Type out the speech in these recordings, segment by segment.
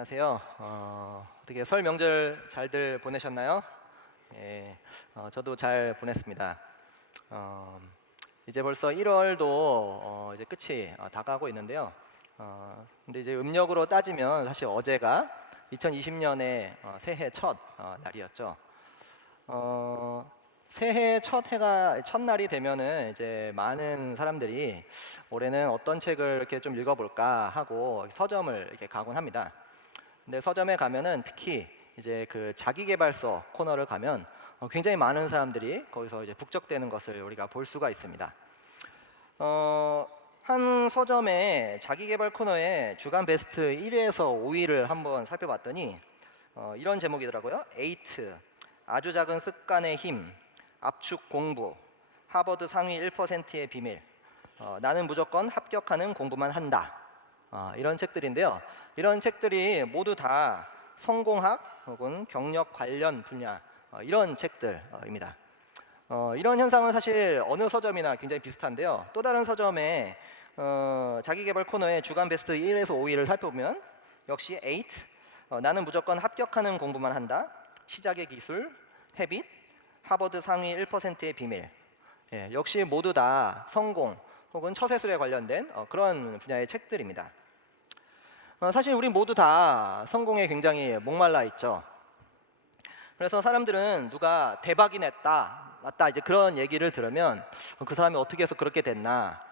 안녕하세요. 어떻게 설 명절 잘들 보내셨나요? 예, 저도 잘 보냈습니다. 이제 벌써 1월도 이제 끝이 다가오고 있는데요. 근데 이제 음력으로 따지면 사실 어제가 2020년의 새해 첫 날이었죠. 새해 첫 해가 첫날이 되면은 이제 많은 사람들이 올해는 어떤 책을 이렇게 좀 읽어볼까 하고 서점을 이렇게 가곤 합니다. 근데 서점에 가면은 특히 이제 그 자기계발서 코너를 가면 굉장히 많은 사람들이 거기서 이제 북적대는 것을 우리가 볼 수가 있습니다. 한 서점의 자기계발 코너에 주간 베스트 1위에서 5위를 한번 살펴봤더니 이런 제목이더라고요. 에이트, 아주 작은 습관의 힘, 압축 공부, 하버드 상위 1%의 비밀, 나는 무조건 합격하는 공부만 한다. 이런 책들인데요. 이런 책들이 모두 다 성공학 혹은 경력 관련 분야 이런 책들입니다. 이런 현상은 사실 어느 서점이나 굉장히 비슷한데요. 또 다른 서점의 자기계발 코너의 주간 베스트 1에서 5위를 살펴보면 역시 8, 나는 무조건 합격하는 공부만 한다, 시작의 기술, 헤빗, 하버드 상위 1%의 비밀, 역시 모두 다 성공 혹은 처세술에 관련된 그런 분야의 책들입니다. 사실 우리 모두 다 성공에 굉장히 목말라 있죠. 그래서 사람들은 누가 대박이 났다 이제 그런 얘기를 들으면 그 사람이 어떻게 해서 그렇게 됐나,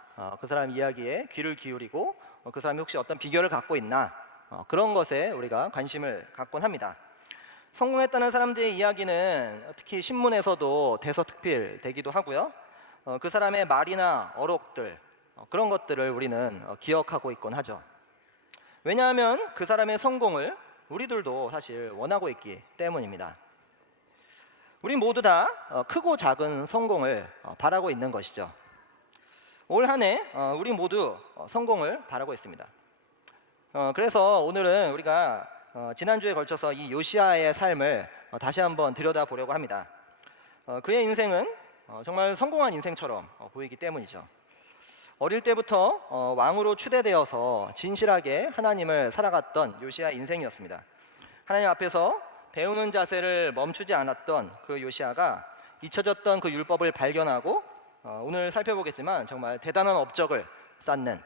그 사람 이야기에 귀를 기울이고 그 사람이 혹시 어떤 비결을 갖고 있나, 그런 것에 우리가 관심을 갖곤 합니다. 성공했다는 사람들의 이야기는 특히 신문에서도 대서특필되기도 하고요. 그 사람의 말이나 어록들, 그런 것들을 우리는 기억하고 있곤 하죠. 왜냐하면 그 사람의 성공을 우리들도 사실 원하고 있기 때문입니다. 우리 모두 다 크고 작은 성공을 바라고 있는 것이죠. 올 한 해 우리 모두 성공을 바라고 있습니다. 그래서 오늘은 우리가 지난주에 걸쳐서 이 요시야의 삶을 다시 한번 들여다보려고 합니다. 그의 인생은 정말 성공한 인생처럼 보이기 때문이죠. 어릴 때부터 왕으로 추대되어서 진실하게 하나님을 살아갔던 요시야 인생이었습니다. 하나님 앞에서 배우는 자세를 멈추지 않았던 그 요시야가 잊혀졌던 그 율법을 발견하고 오늘 살펴보겠지만 정말 대단한 업적을 쌓는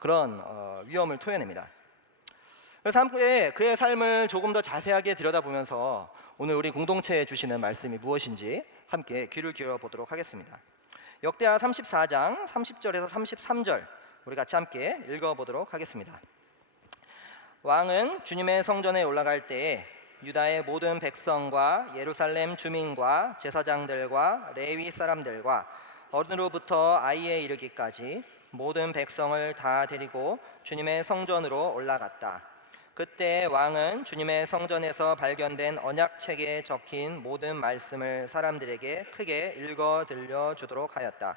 그런 위엄을 토해냅니다. 그래서 함께 그의 삶을 조금 더 자세하게 들여다보면서 오늘 우리 공동체에 주시는 말씀이 무엇인지 함께 귀를 기울여 보도록 하겠습니다. 역대하 34장 30절에서 33절 우리 같이 함께 읽어보도록 하겠습니다. 왕은 주님의 성전에 올라갈 때에 유다의 모든 백성과 예루살렘 주민과 제사장들과 레위 사람들과 어른으로부터 아이에 이르기까지 모든 백성을 다 데리고 주님의 성전으로 올라갔다. 그때 왕은 주님의 성전에서 발견된 언약책에 적힌 모든 말씀을 사람들에게 크게 읽어 들려주도록 하였다.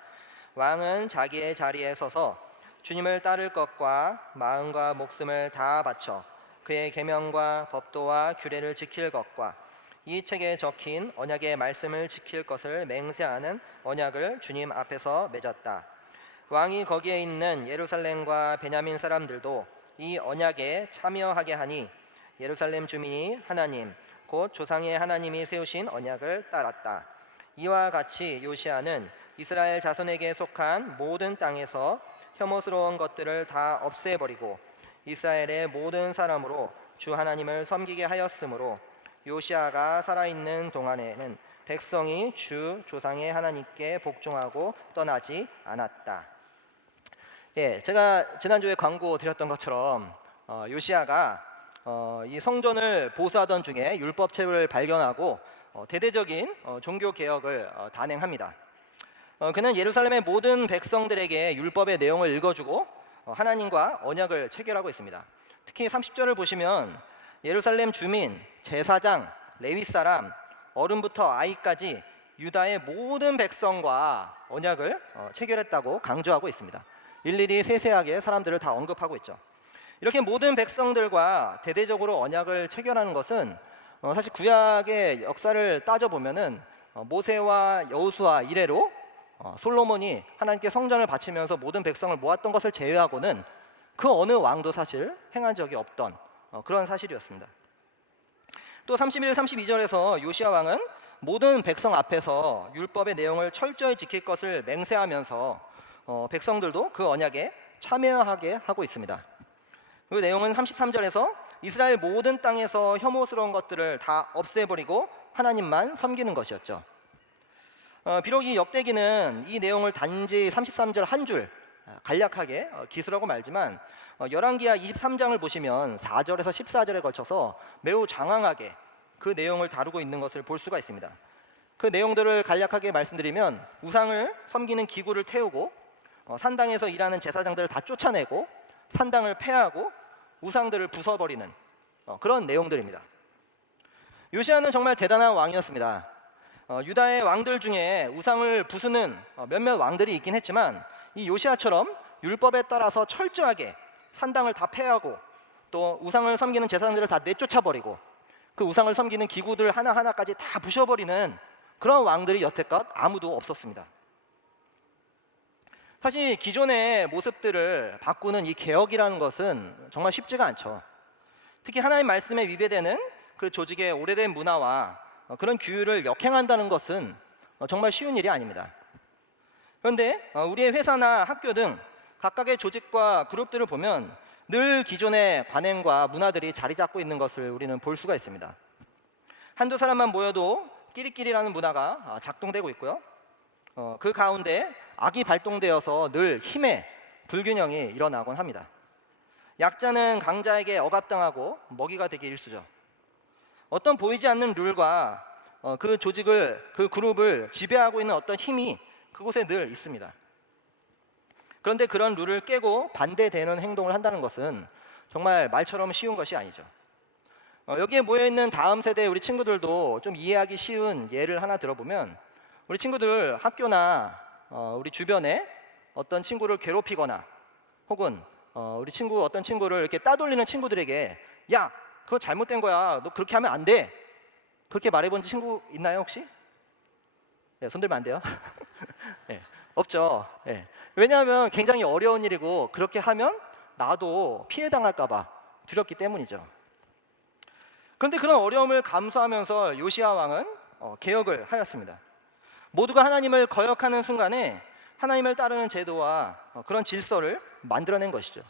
왕은 자기의 자리에 서서 주님을 따를 것과 마음과 목숨을 다 바쳐 그의 계명과 법도와 규례를 지킬 것과 이 책에 적힌 언약의 말씀을 지킬 것을 맹세하는 언약을 주님 앞에서 맺었다. 왕이 거기에 있는 예루살렘과 베냐민 사람들도 이 언약에 참여하게 하니 예루살렘 주민이 하나님 곧 조상의 하나님이 세우신 언약을 따랐다. 이와 같이 요시야는 이스라엘 자손에게 속한 모든 땅에서 혐오스러운 것들을 다 없애버리고 이스라엘의 모든 사람으로 주 하나님을 섬기게 하였으므로 요시야가 살아있는 동안에는 백성이 주 조상의 하나님께 복종하고 떠나지 않았다. 제가 지난주에 광고 드렸던 것처럼 요시야가 이 성전을 보수하던 중에 율법책을 발견하고 대대적인 종교 개혁을 단행합니다. 그는 예루살렘의 모든 백성들에게 율법의 내용을 읽어주고 하나님과 언약을 체결하고 있습니다. 특히 30절을 보시면 예루살렘 주민, 제사장, 레위 사람, 어른부터 아이까지 유다의 모든 백성과 언약을 체결했다고 강조하고 있습니다. 일일이 세세하게 사람들을 다 언급하고 있죠. 이렇게 모든 백성들과 대대적으로 언약을 체결하는 것은 사실 구약의 역사를 따져보면은 모세와 여호수아 이래로 솔로몬이 하나님께 성전을 바치면서 모든 백성을 모았던 것을 제외하고는 그 어느 왕도 사실 행한 적이 없던 그런 사실이었습니다. 또 31, 32절에서 요시야 왕은 모든 백성 앞에서 율법의 내용을 철저히 지킬 것을 맹세하면서 백성들도 그 언약에 참여하게 하고 있습니다. 그 내용은 33절에서 이스라엘 모든 땅에서 혐오스러운 것들을 다 없애버리고 하나님만 섬기는 것이었죠. 비록 이 역대기는 이 내용을 단지 33절 한 줄 간략하게 기술하고 말지만 열왕기하 23장을 보시면 4절에서 14절에 걸쳐서 매우 장황하게 그 내용을 다루고 있는 것을 볼 수가 있습니다. 그 내용들을 간략하게 말씀드리면 우상을 섬기는 기구를 태우고 산당에서 일하는 제사장들을 다 쫓아내고 산당을 폐하고 우상들을 부숴버리는 그런 내용들입니다. 요시야는 정말 대단한 왕이었습니다. 유다의 왕들 중에 우상을 부수는 몇몇 왕들이 있긴 했지만 이 요시야처럼 율법에 따라서 철저하게 산당을 다 폐하고 또 우상을 섬기는 제사장들을 다 내쫓아버리고 그 우상을 섬기는 기구들 하나하나까지 다 부셔버리는 그런 왕들이 여태껏 아무도 없었습니다. 사실 기존의 모습들을 바꾸는 이 개혁이라는 것은 정말 쉽지가 않죠. 특히 하나님 말씀에 위배되는 그 조직의 오래된 문화와 그런 규율을 역행한다는 것은 정말 쉬운 일이 아닙니다. 그런데 우리의 회사나 학교 등 각각의 조직과 그룹들을 보면 늘 기존의 관행과 문화들이 자리 잡고 있는 것을 우리는 볼 수가 있습니다. 한두 사람만 모여도 끼리끼리라는 문화가 작동되고 있고요. 그 가운데 악이 발동되어서 늘 힘의 불균형이 일어나곤 합니다. 약자는 강자에게 억압당하고 먹이가 되기 일쑤죠. 어떤 보이지 않는 룰과 그 조직을, 그 그룹을 지배하고 있는 어떤 힘이 그곳에 늘 있습니다. 그런데 그런 룰을 깨고 반대되는 행동을 한다는 것은 정말 말처럼 쉬운 것이 아니죠. 여기에 모여있는 다음 세대의 우리 친구들도 좀 이해하기 쉬운 예를 하나 들어보면 우리 친구들 학교나 우리 주변에 어떤 친구를 괴롭히거나 혹은 우리 친구 어떤 친구를 이렇게 따돌리는 친구들에게 야 그거 잘못된 거야 너 그렇게 하면 안 돼 그렇게 말해본 친구 있나요 혹시? 네, 손 들면 안 돼요. 네, 없죠. 네. 왜냐하면 굉장히 어려운 일이고 그렇게 하면 나도 피해 당할까 봐 두렵기 때문이죠. 그런데 그런 어려움을 감수하면서 요시야 왕은 개혁을 하였습니다. 모두가 하나님을 거역하는 순간에 하나님을 따르는 제도와 그런 질서를 만들어낸 것이죠.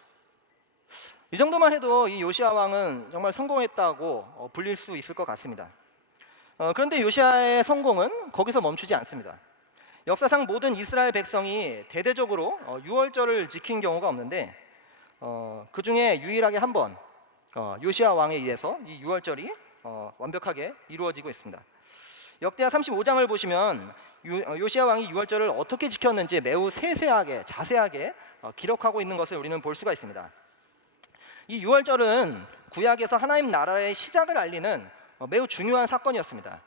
이 정도만 해도 이 요시야 왕은 정말 성공했다고 불릴 수 있을 것 같습니다. 그런데 요시야의 성공은 거기서 멈추지 않습니다. 역사상 모든 이스라엘 백성이 대대적으로 유월절을 지킨 경우가 없는데 그 중에 유일하게 한 번 요시야 왕에 의해서 이 유월절이 완벽하게 이루어지고 있습니다. 역대하 35장을 보시면 요시야 왕이 유월절을 어떻게 지켰는지 매우 세세하게 자세하게 기록하고 있는 것을 우리는 볼 수가 있습니다. 이 유월절은 구약에서 하나님 나라의 시작을 알리는 매우 중요한 사건이었습니다.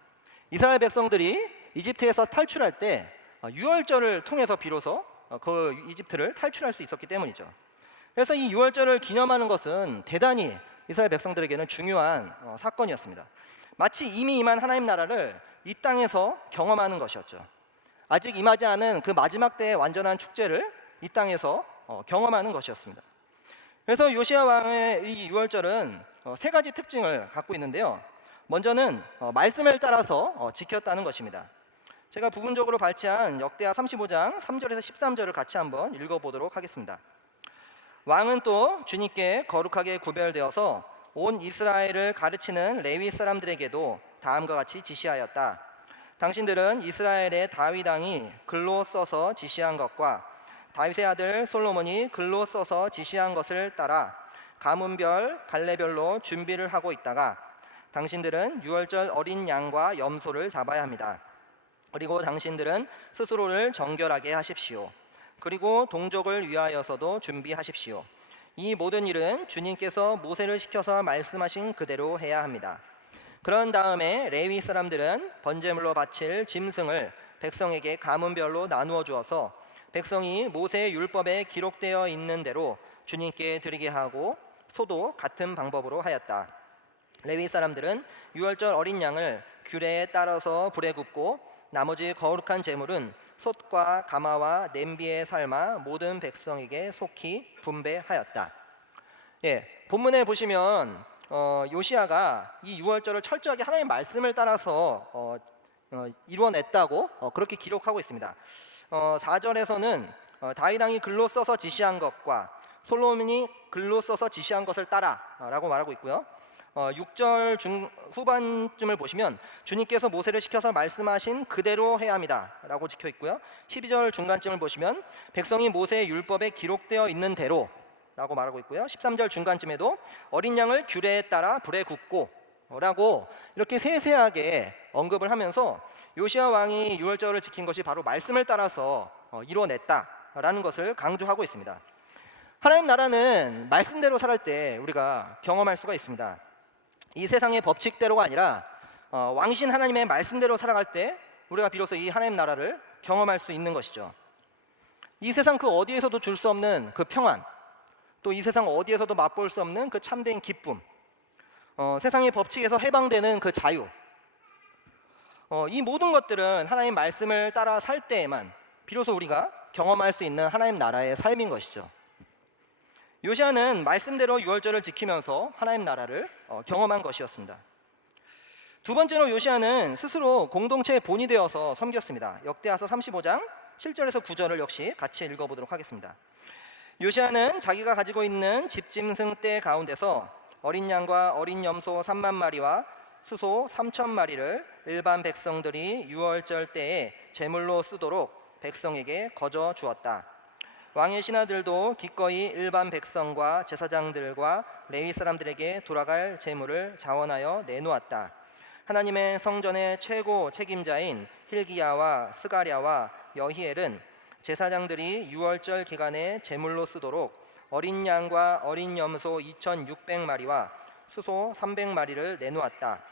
이스라엘 백성들이 이집트에서 탈출할 때 유월절을 통해서 비로소 그 이집트를 탈출할 수 있었기 때문이죠. 그래서 이 유월절을 기념하는 것은 대단히 이스라엘 백성들에게는 중요한 사건이었습니다. 마치 이미 임한 하나님 나라를 이 땅에서 경험하는 것이었죠. 아직 임하지 않은 그 마지막 때의 완전한 축제를 이 땅에서 경험하는 것이었습니다. 그래서 요시야 왕의 이 유월절은 세 가지 특징을 갖고 있는데요. 먼저는 말씀을 따라서 지켰다는 것입니다. 제가 부분적으로 발췌한 역대하 35장 3절에서 13절을 같이 한번 읽어보도록 하겠습니다. 왕은 또 주님께 거룩하게 구별되어서 온 이스라엘을 가르치는 레위 사람들에게도 다음과 같이 지시하였다. 당신들은 이스라엘의 다윗 왕이 글로 써서 지시한 것과 다윗의 아들 솔로몬이 글로 써서 지시한 것을 따라 가문별, 갈래별로 준비를 하고 있다가 당신들은 유월절 어린 양과 염소를 잡아야 합니다. 그리고 당신들은 스스로를 정결하게 하십시오. 그리고 동족을 위하여서도 준비하십시오. 이 모든 일은 주님께서 모세를 시켜서 말씀하신 그대로 해야 합니다. 그런 다음에 레위 사람들은 번제물로 바칠 짐승을 백성에게 가문별로 나누어 주어서 백성이 모세의 율법에 기록되어 있는 대로 주님께 드리게 하고 소도 같은 방법으로 하였다. 레위 사람들은 유월절 어린 양을 규례에 따라서 불에 굽고 나머지 거룩한 제물은 솥과 가마와 냄비에 삶아 모든 백성에게 속히 분배하였다. 본문에 보시면 요시야가 이 유월절을 철저하게 하나님의 말씀을 따라서 이루어냈다고 그렇게 기록하고 있습니다. 4절에서는 다윗 왕이 글로 써서 지시한 것과 솔로몬이 글로 써서 지시한 것을 따라라고 말하고 있고요. 6절 후반쯤을 보시면 주님께서 모세를 시켜서 말씀하신 그대로 해야 합니다라고 적혀 있고요. 12절 중간쯤을 보시면 백성이 모세의 율법에 기록되어 있는 대로라고 말하고 있고요. 13절 중간쯤에도 어린 양을 규례에 따라 불에 굽고 라고 이렇게 세세하게 언급을 하면서 요시야 왕이 유월절을 지킨 것이 바로 말씀을 따라서 이루어냈다라는 것을 강조하고 있습니다. 하나님 나라는 말씀대로 살할 때 우리가 경험할 수가 있습니다. 이 세상의 법칙대로가 아니라 왕이신 하나님의 말씀대로 살아갈 때 우리가 비로소 이 하나님 나라를 경험할 수 있는 것이죠. 이 세상 그 어디에서도 줄 수 없는 그 평안, 또 이 세상 어디에서도 맛볼 수 없는 그 참된 기쁨, 세상의 법칙에서 해방되는 그 자유, 이 모든 것들은 하나님 말씀을 따라 살 때에만 비로소 우리가 경험할 수 있는 하나님 나라의 삶인 것이죠. 요시야는 말씀대로 유월절을 지키면서 하나님 나라를 경험한 것이었습니다. 두 번째로 요시야는 스스로 공동체의 본이 되어서 섬겼습니다. 역대하서 35장 7절에서 9절을 역시 같이 읽어보도록 하겠습니다. 요시야는 자기가 가지고 있는 집짐승 떼 가운데서 어린 양과 어린 염소 3만 마리와 수소 3천 마리를 일반 백성들이 유월절 때에 제물로 쓰도록 백성에게 거저 주었다. 왕의 신하들도 기꺼이 일반 백성과 제사장들과 레위 사람들에게 돌아갈 제물을 자원하여 내놓았다. 하나님의 성전의 최고 책임자인 힐기야와 스가랴와 여히엘은 제사장들이 유월절 기간에 제물로 쓰도록 어린 양과 어린 염소 2,600마리와 수소 300마리를 내놓았다.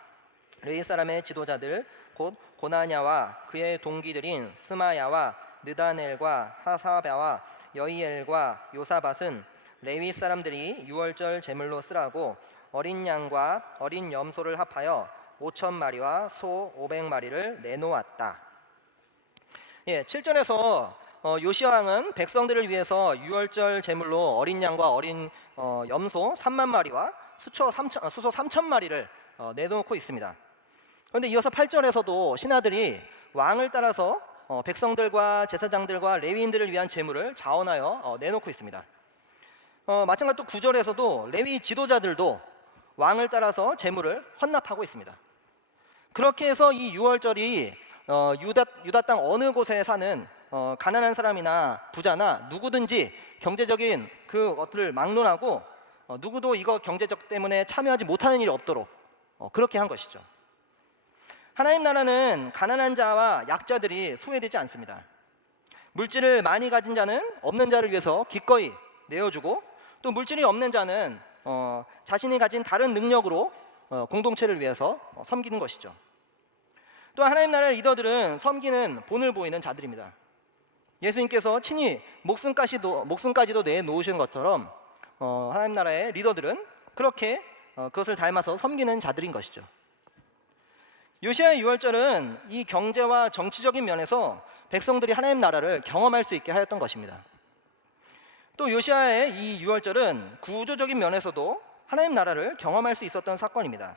레위 사람의 지도자들 곧 고나냐와 그의 동기들인 스마야와 느다넬과 하사랴와 여히엘과 요사밧은 레위 사람들이 유월절 제물로 쓰라고 어린 양과 어린 염소를 합하여 5,000마리와 소 500마리를 내놓았다. 7절에서 요시야 왕은 백성들을 위해서 유월절 제물로 어린 양과 어린 염소 3만 마리와 수소 3,000마리를 내놓고 있습니다. 그런데 이어서 8절에서도 신하들이 왕을 따라서 백성들과 제사장들과 레위인들을 위한 제물을 자원하여 내놓고 있습니다. 마찬가지로 또 9절에서도 레위 지도자들도 왕을 따라서 제물을 헌납하고 있습니다. 그렇게 해서 이 유월절이 유다 땅 어느 곳에 사는 가난한 사람이나 부자나 누구든지 경제적인 그 것들을 막론하고 누구도 이거 경제적 때문에 참여하지 못하는 일이 없도록 그렇게 한 것이죠. 하나님 나라는 가난한 자와 약자들이 소외되지 않습니다. 물질을 많이 가진 자는 없는 자를 위해서 기꺼이 내어주고, 또 물질이 없는 자는 자신이 가진 다른 능력으로 공동체를 위해서 섬기는 것이죠. 또 하나님 나라의 리더들은 섬기는 본을 보이는 자들입니다. 예수님께서 친히 목숨까지도 내놓으신 것처럼 하나님 나라의 리더들은 그렇게 그것을 닮아서 섬기는 자들인 것이죠. 요시야의 유월절은 이 경제와 정치적인 면에서 백성들이 하나님 나라를 경험할 수 있게 하였던 것입니다. 또 요시야의 이 유월절은 구조적인 면에서도 하나님 나라를 경험할 수 있었던 사건입니다.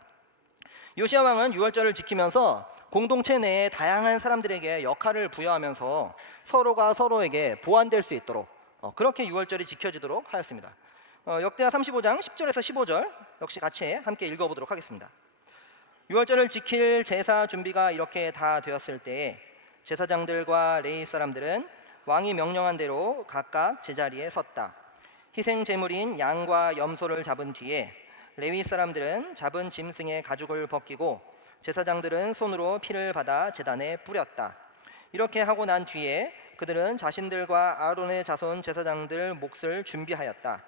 요시야 왕은 유월절을 지키면서 공동체 내에 다양한 사람들에게 역할을 부여하면서 서로가 서로에게 보완될 수 있도록 그렇게 유월절이 지켜지도록 하였습니다. 역대하 35장 10절에서 15절 역시 같이 함께 읽어보도록 하겠습니다. 유월절을 지킬 제사 준비가 이렇게 다 되었을 때에 제사장들과 레위 사람들은 왕이 명령한 대로 각각 제자리에 섰다. 희생 제물인 양과 염소를 잡은 뒤에 레위 사람들은 잡은 짐승의 가죽을 벗기고 제사장들은 손으로 피를 받아 제단에 뿌렸다. 이렇게 하고 난 뒤에 그들은 자신들과 아론의 자손 제사장들 몫을 준비하였다.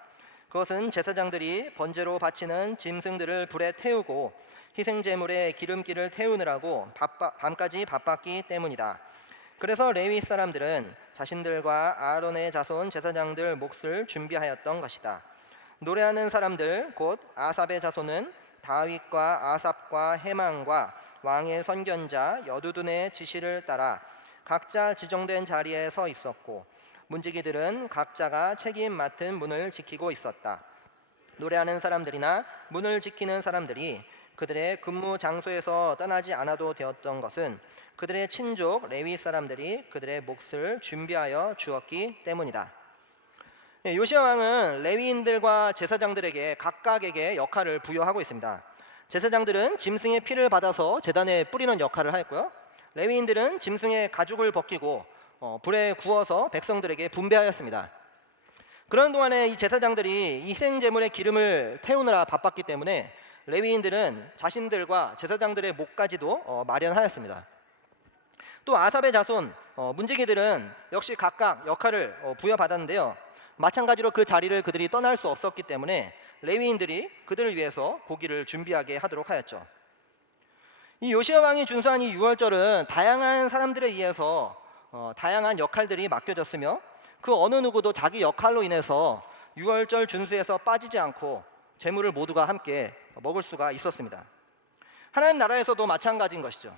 그것은 제사장들이 번제로 바치는 짐승들을 불에 태우고 희생 제물에 기름기를 태우느라고 밤까지 바빴기 때문이다. 그래서 레위 사람들은 자신들과 아론의 자손 제사장들 몫을 준비하였던 것이다. 노래하는 사람들 곧 아삽의 자손은 다윗과 아삽과 헤만과 왕의 선견자 여두둔의 지시를 따라 각자 지정된 자리에 서 있었고 문지기들은 각자가 책임 맡은 문을 지키고 있었다. 노래하는 사람들이나 문을 지키는 사람들이 그들의 근무 장소에서 떠나지 않아도 되었던 것은 그들의 친족 레위 사람들이 그들의 몫을 준비하여 주었기 때문이다. 요시야 왕은 레위인들과 제사장들에게 각각에게 역할을 부여하고 있습니다. 제사장들은 짐승의 피를 받아서 제단에 뿌리는 역할을 하였고요. 레위인들은 짐승의 가죽을 벗기고 불에 구워서 백성들에게 분배하였습니다. 그런 동안에 이 제사장들이 이 희생 제물의 기름을 태우느라 바빴기 때문에 레위인들은 자신들과 제사장들의 몫까지도 마련하였습니다. 또 아삽의 자손 문지기들은 역시 각각 역할을 부여받았는데요. 마찬가지로 그 자리를 그들이 떠날 수 없었기 때문에 레위인들이 그들을 위해서 고기를 준비하게 하도록 하였죠. 이 요시야 왕이 준수한 이 유월절은 다양한 사람들에 의해서 다양한 역할들이 맡겨졌으며 그 어느 누구도 자기 역할로 인해서 유월절 준수에서 빠지지 않고 제물을 모두가 함께 먹을 수가 있었습니다. 하나님 나라에서도 마찬가지인 것이죠.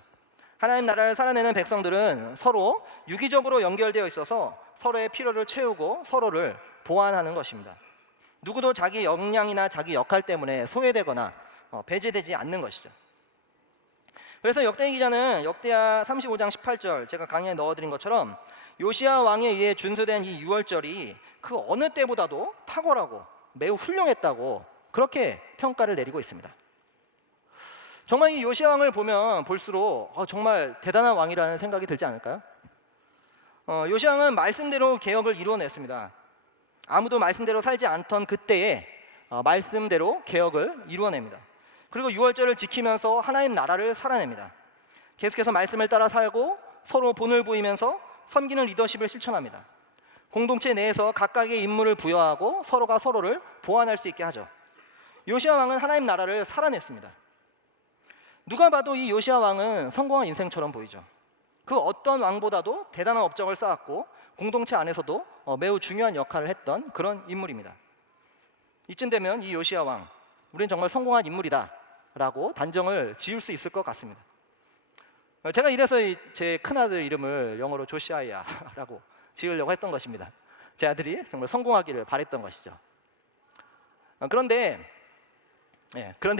하나님 나라를 살아내는 백성들은 서로 유기적으로 연결되어 있어서 서로의 필요를 채우고 서로를 보완하는 것입니다. 누구도 자기 역량이나 자기 역할 때문에 소외되거나 배제되지 않는 것이죠. 그래서 역대기 기자는 역대하 35장 18절 제가 강의에 넣어드린 것처럼 요시야 왕에 의해 준수된 이 유월절이 그 어느 때보다도 탁월하고 매우 훌륭했다고 그렇게 평가를 내리고 있습니다. 정말 이 요시야 왕을 보면 볼수록 정말 대단한 왕이라는 생각이 들지 않을까요? 요시야 왕은 말씀대로 개혁을 이루어냈습니다. 아무도 말씀대로 살지 않던 그때에 말씀대로 개혁을 이루어냅니다. 그리고 유월절을 지키면서 하나님 나라를 살아냅니다. 계속해서 말씀을 따라 살고 서로 본을 보이면서 섬기는 리더십을 실천합니다. 공동체 내에서 각각의 임무를 부여하고 서로가 서로를 보완할 수 있게 하죠. 요시야 왕은 하나님 나라를 살아냈습니다. 누가 봐도 이 요시야 왕은 성공한 인생처럼 보이죠. 그 어떤 왕보다도 대단한 업적을 쌓았고 공동체 안에서도 매우 중요한 역할을 했던 그런 인물입니다. 이쯤 되면 이 요시야 왕, 우리는 정말 성공한 인물이다 라고 단정을 지을 수 있을 것 같습니다. 제가 이래서 제 큰아들 이름을 영어로 조시아야라고 지으려고 했던 것입니다. 제 아들이 정말 성공하기를 바랬던 것이죠. 그런데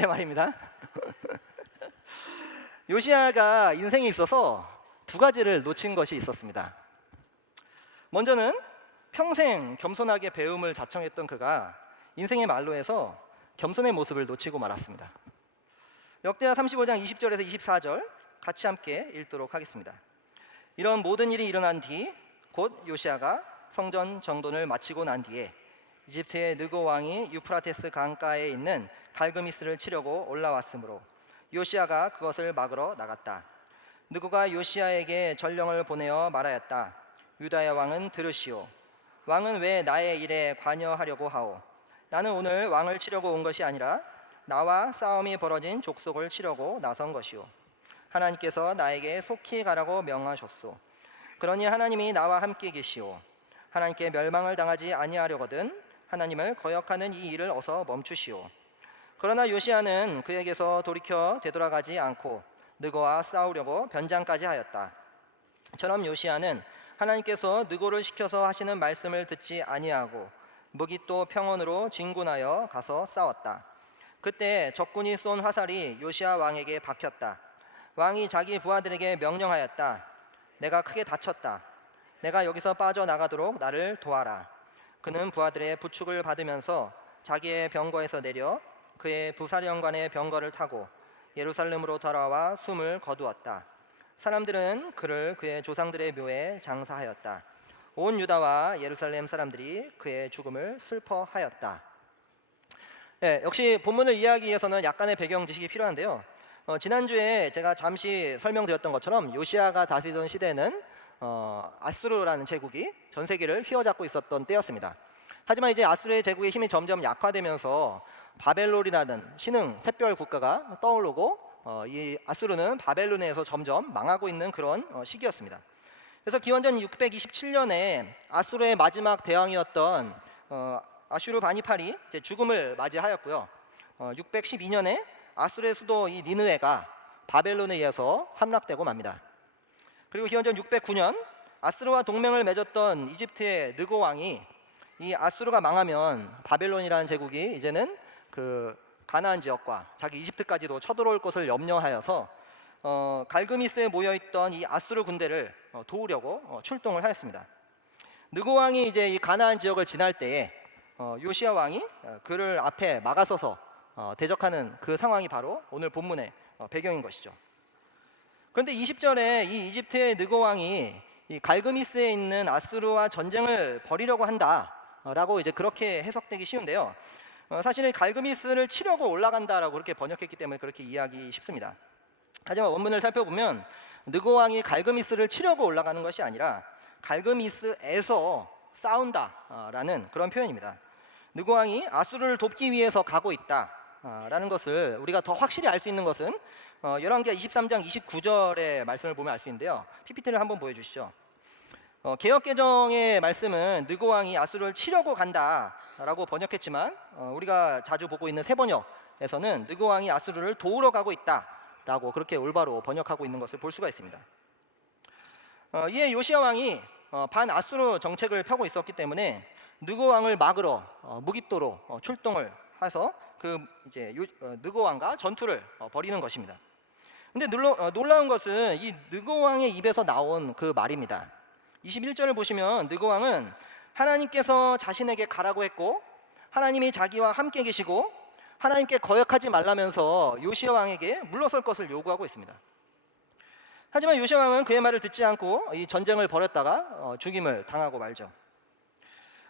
말입니다. 요시야가 인생에 있어서 두 가지를 놓친 것이 있었습니다. 먼저는 평생 겸손하게 배움을 자청했던 그가 인생의 말로에서 겸손의 모습을 놓치고 말았습니다. 역대하 35장 20절에서 24절 같이 함께 읽도록 하겠습니다. 이런 모든 일이 일어난 뒤 곧 요시야가 성전 정돈을 마치고 난 뒤에 이집트의 느고 왕이 유프라테스 강가에 있는 갈그미스를 치려고 올라왔으므로 요시야가 그것을 막으러 나갔다. 느고가 요시야에게 전령을 보내어 말하였다. 유다의 왕은 들으시오. 왕은 왜 나의 일에 관여하려고 하오? 나는 오늘 왕을 치려고 온 것이 아니라 나와 싸움이 벌어진 족속을 치려고 나선 것이오. 하나님께서 나에게 속히 가라고 명하셨소. 그러니 하나님이 나와 함께 계시오. 하나님께 멸망을 당하지 아니하려거든 하나님을 거역하는 이 일을 어서 멈추시오. 그러나 요시야는 그에게서 돌이켜 되돌아가지 않고 느고와 싸우려고 변장까지 하였다. 저럼 요시야는 하나님께서 느고를 시켜서 하시는 말씀을 듣지 아니하고 무기또 평원으로 진군하여 가서 싸웠다. 그때 적군이 쏜 화살이 요시야 왕에게 박혔다. 왕이 자기 부하들에게 명령하였다. 내가 크게 다쳤다. 내가 여기서 빠져나가도록 나를 도와라. 그는 부하들의 부축을 받으면서 자기의 병거에서 내려 그의 부사령관의 병거를 타고 예루살렘으로 돌아와 숨을 거두었다. 사람들은 그를 그의 조상들의 묘에 장사하였다. 온 유다와 예루살렘 사람들이 그의 죽음을 슬퍼하였다. 역시 본문을 이해하기 위해서는 약간의 배경 지식이 필요한데요. 지난주에 제가 잠시 설명드렸던 것처럼 요시야가 다스리던 시대는 아수르라는 제국이 전 세계를 휘어잡고 있었던 때였습니다. 하지만 이제 아수르의 제국의 힘이 점점 약화되면서 바벨론이라는 신흥 샛별 국가가 떠오르고 이 아수르는 바벨론에서 점점 망하고 있는 그런 시기였습니다. 그래서 기원전 627년에 아수르의 마지막 대왕이었던 아슈르바니팔이 죽음을 맞이하였고요. 612년에 아수르의 수도 이 니느웨가 바벨론에 의해서 함락되고 맙니다. 그리고 기원전 609년 아수르와 동맹을 맺었던 이집트의 느고 왕이 이 아수르가 망하면 바벨론이라는 제국이 이제는 그 가나안 지역과 자기 이집트까지도 쳐들어올 것을 염려하여서 갈그미스에 모여있던 이 아수르 군대를 도우려고 출동을 하였습니다. 느고 왕이 이제 이 가나안 지역을 지날 때에 요시야 왕이 그를 앞에 막아서서 대적하는 그 상황이 바로 오늘 본문의 배경인 것이죠. 그런데 20절에 이 이집트의 느고 왕이 이 갈그미스에 있는 아수르와 전쟁을 벌이려고 한다라고 이제 그렇게 해석되기 쉬운데요. 사실은 갈그미스를 치려고 올라간다라고 그렇게 번역했기 때문에 그렇게 이해하기 쉽습니다. 하지만 원문을 살펴보면 느고 왕이 갈그미스를 치려고 올라가는 것이 아니라 갈그미스에서 싸운다라는 그런 표현입니다. 느고 왕이 아수르를 돕기 위해서 가고 있다라는 것을 우리가 더 확실히 알 수 있는 것은 열왕기하 23장 29절의 말씀을 보면 알 수 있는데요. PPT를 한번 보여주시죠. 개역개정의 말씀은 느고 왕이 아수르를 치려고 간다라고 번역했지만 우리가 자주 보고 있는 새번역에서는 느고 왕이 아수르를 도우러 가고 있다라고 그렇게 올바로 번역하고 있는 것을 볼 수가 있습니다. 이에 요시야 왕이 반아수르 정책을 펴고 있었기 때문에 느고 왕을 막으러 무깃도로 출동을 해서 그 이제 느고 왕과 전투를 벌이는 것입니다. 근데 놀라운 것은 이 느고 왕의 입에서 나온 그 말입니다. 21절을 보시면 느고 왕은 하나님께서 자신에게 가라고 했고 하나님이 자기와 함께 계시고 하나님께 거역하지 말라면서 요시야 왕에게 물러설 것을 요구하고 있습니다. 하지만 요시야 왕은 그의 말을 듣지 않고 이 전쟁을 벌였다가 죽임을 당하고 말죠.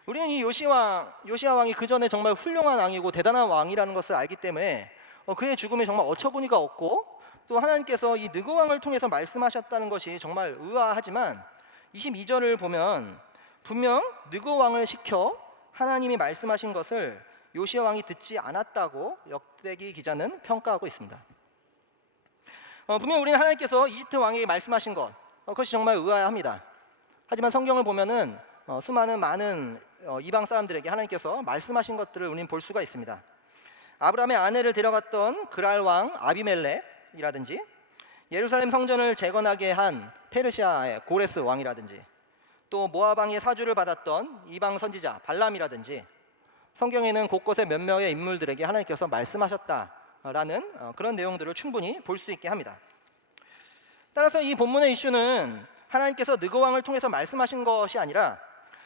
우리는 이 요시야 왕이 그 전에 정말 훌륭한 왕이고 대단한 왕이라는 것을 알기 때문에 그의 죽음이 정말 어처구니가 없고 또 하나님께서 이 느고 왕을 통해서 말씀하셨다는 것이 정말 의아하지만 22절을 보면 분명 느고 왕을 시켜 하나님이 말씀하신 것을 요시야 왕이 듣지 않았다고 역대기 기자는 평가하고 있습니다. 분명 우리는 하나님께서 이집트 왕에게 말씀하신 것 그것이 정말 의아합니다. 하지만 성경을 보면은 수많은 많은 이방 사람들에게 하나님께서 말씀하신 것들을 우리는 볼 수가 있습니다. 아브라함의 아내를 데려갔던 그랄 왕 아비멜렉이라든지 예루살렘 성전을 재건하게 한 페르시아의 고레스 왕이라든지 또 모압 왕의 사주를 받았던 이방 선지자 발람이라든지 성경에는 곳곳에 몇 명의 인물들에게 하나님께서 말씀하셨다라는 그런 내용들을 충분히 볼 수 있게 합니다. 따라서 이 본문의 이슈는 하나님께서 느고 왕을 통해서 말씀하신 것이 아니라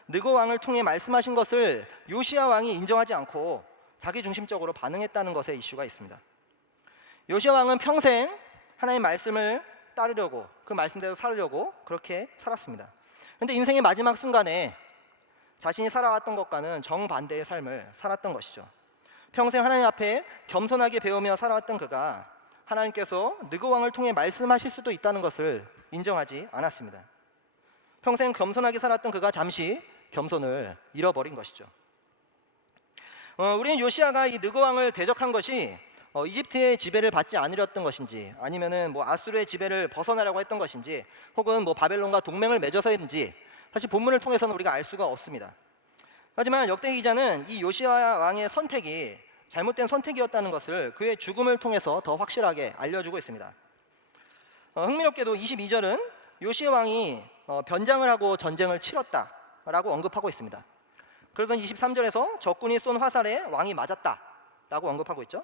느고 왕을 통해 말씀하신 것을 요시야 왕이 인정하지 않고 자기 중심적으로 반응했다는 것에 이슈가 있습니다. 요시야 왕은 평생 하나님의 말씀을 따르려고 그 말씀대로 살려고 그렇게 살았습니다. 그런데 인생의 마지막 순간에 자신이 살아왔던 것과는 정반대의 삶을 살았던 것이죠. 평생 하나님 앞에 겸손하게 배우며 살아왔던 그가 하나님께서 느고 왕을 통해 말씀하실 수도 있다는 것을 인정하지 않았습니다. 평생 겸손하게 살았던 그가 잠시 겸손을 잃어버린 것이죠. 우리는 요시야가 이 느고 왕을 대적한 것이 이집트의 지배를 받지 않으렸던 것인지 아니면은 뭐 아수르의 지배를 벗어나려고 했던 것인지 혹은 뭐 바벨론과 동맹을 맺어서인지 사실 본문을 통해서는 우리가 알 수가 없습니다. 하지만 역대기 기자는 이 요시야 왕의 선택이 잘못된 선택이었다는 것을 그의 죽음을 통해서 더 확실하게 알려주고 있습니다. 흥미롭게도 22절은 요시야 왕이 변장을 하고 전쟁을 치렀다라고 언급하고 있습니다. 그러던 23절에서 적군이 쏜 화살에 왕이 맞았다라고 언급하고 있죠.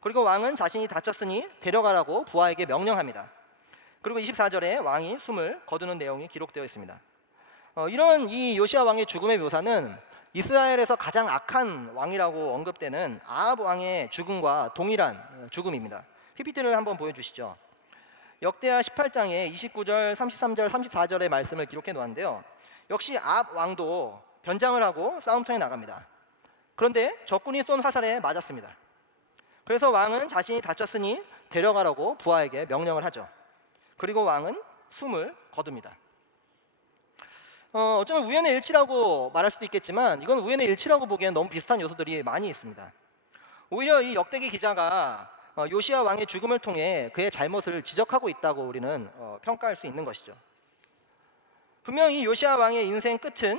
그리고 왕은 자신이 다쳤으니 데려가라고 부하에게 명령합니다. 그리고 24절에 왕이 숨을 거두는 내용이 기록되어 있습니다. 이런 이 요시야 왕의 죽음의 묘사는 이스라엘에서 가장 악한 왕이라고 언급되는 아합 왕의 죽음과 동일한 죽음입니다. PPT를 한번 보여주시죠. 역대하 18장에 29절, 33절, 34절의 말씀을 기록해 놓았는데요. 역시 아합 왕도 변장을 하고 싸움터에 나갑니다. 그런데 적군이 쏜 화살에 맞았습니다. 그래서 왕은 자신이 다쳤으니 데려가라고 부하에게 명령을 하죠. 그리고 왕은 숨을 거둡니다. 어쩌면 우연의 일치라고 말할 수도 있겠지만 이건 우연의 일치라고 보기엔 너무 비슷한 요소들이 많이 있습니다. 오히려 이 역대기 기자가 요시야 왕의 죽음을 통해 그의 잘못을 지적하고 있다고 우리는 평가할 수 있는 것이죠. 분명히 요시야 왕의 인생 끝은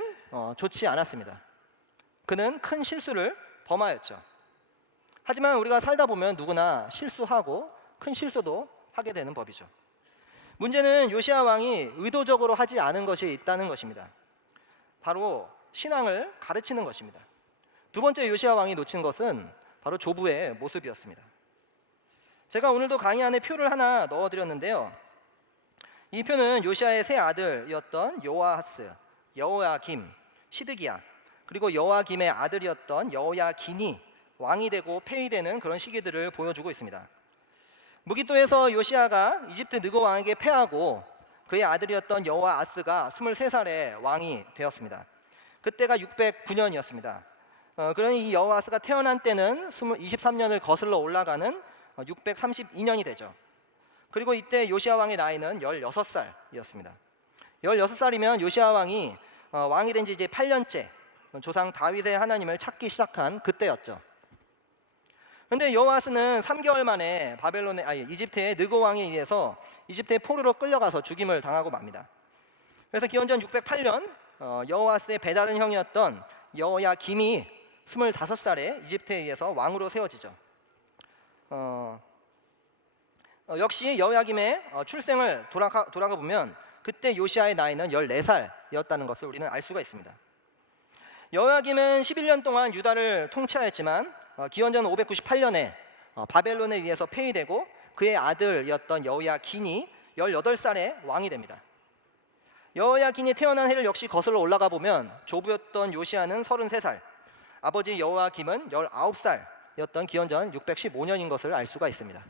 좋지 않았습니다. 그는 큰 실수를 범하였죠. 하지만 우리가 살다 보면 누구나 실수하고 큰 실수도 하게 되는 법이죠. 문제는 요시야 왕이 의도적으로 하지 않은 것이 있다는 것입니다. 바로 신앙을 가르치는 것입니다. 두 번째 요시야 왕이 놓친 것은 바로 조부의 모습이었습니다. 제가 오늘도 강의 안에 표를 하나 넣어드렸는데요. 이 표는 요시아의 세 아들이었던 요아하스, 여호야김, 시드기야, 그리고 여호야김의 아들이었던 여호야긴이 왕이 되고 폐위되는 그런 시기들을 보여주고 있습니다. 무기또에서 요시아가 이집트 느고 왕에게 패하고 그의 아들이었던 여호아스가 23살에 왕이 되었습니다. 그때가 609년이었습니다. 그러니 이 여호아스가 태어난 때는 23년을 거슬러 올라가는 632년이 되죠. 그리고 이때 요시아 왕의 나이는 16살이었습니다. 16살이면 요시아 왕이 왕이 된 지 이제 8년째, 조상 다윗의 하나님을 찾기 시작한 그때였죠. 그런데 여호아스는 3개월 만에 이집트의 느고 왕에 의해서 이집트의 포로로 끌려가서 죽임을 당하고 맙니다. 그래서 기원전 608년 여호아스의 배다른 형이었던 여호야김이 25살에 이집트에 의해서 왕으로 세워지죠. 역시 여호야김의 출생을 돌아가 보면 그때 요시아의 나이는 14살이었다는 것을 우리는 알 수가 있습니다. 여호야김은 11년 동안 유다를 통치하였지만 기원전 598년에 바벨론에 의해서 폐위되고 그의 아들이었던 여호야긴이 18살에 왕이 됩니다. 여호야긴이 태어난 해를 역시 거슬러 올라가 보면 조부였던 요시아는 33살, 아버지 여호야김은 19살이었던 기원전 615년인 것을 알 수가 있습니다.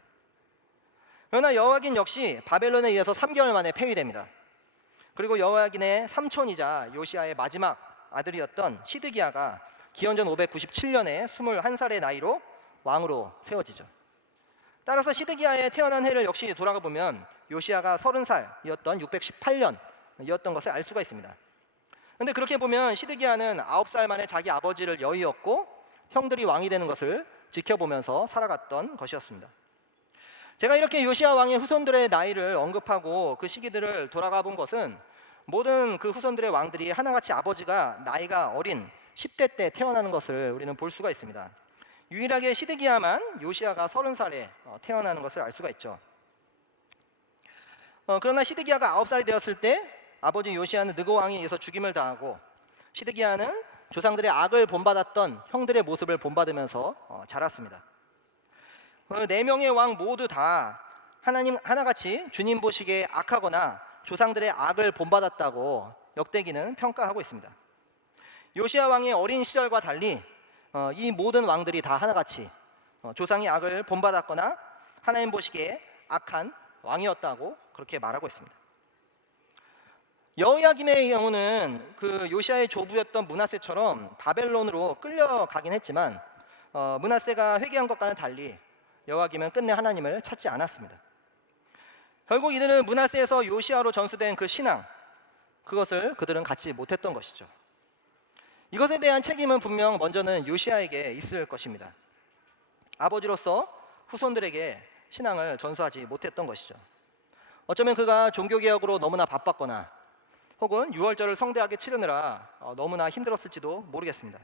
그러나 여호야긴 역시 바벨론에 의해서 3개월 만에 폐위됩니다. 그리고 여호야긴의 삼촌이자 요시아의 마지막 아들이었던 시드기야가 기원전 597년에 21살의 나이로 왕으로 세워지죠. 따라서 시드기야의 태어난 해를 역시 돌아가 보면 요시아가 30살이었던 618년이었던 것을 알 수가 있습니다. 그런데 그렇게 보면 시드기야는 9살 만에 자기 아버지를 여의었고 형들이 왕이 되는 것을 지켜보면서 살아갔던 것이었습니다. 제가 이렇게 요시아 왕의 후손들의 나이를 언급하고 그 시기들을 돌아가 본 것은 모든 그 후손들의 왕들이 하나같이 아버지가 나이가 어린 10대 때 태어나는 것을 우리는 볼 수가 있습니다. 유일하게 시드기야만 요시아가 30살에 태어나는 것을 알 수가 있죠. 그러나 시드기야가 9살이 되었을 때 아버지 요시아는 느고 왕에 의해서 죽임을 당하고 시드기야는 조상들의 악을 본받았던 형들의 모습을 본받으면서 자랐습니다. 4명의 왕 모두 다 하나같이 주님 보시기에 악하거나 조상들의 악을 본받았다고 역대기는 평가하고 있습니다. 요시아 왕의 어린 시절과 달리 이 모든 왕들이 다 하나같이 조상의 악을 본받았거나 하나님 보시기에 악한 왕이었다고 그렇게 말하고 있습니다. 여호야김의 경우는 그 요시아의 조부였던 므낫세처럼 바벨론으로 끌려가긴 했지만 므낫세가 회개한 것과는 달리 여호야김은 끝내 하나님을 찾지 않았습니다. 결국 이들은 므낫세에서 요시아로 전수된 그 신앙, 그것을 그들은 갖지 못했던 것이죠. 이것에 대한 책임은 분명 먼저는 요시아에게 있을 것입니다. 아버지로서 후손들에게 신앙을 전수하지 못했던 것이죠. 어쩌면 그가 종교개혁으로 너무나 바빴거나 혹은 유월절을 성대하게 치르느라 너무나 힘들었을지도 모르겠습니다.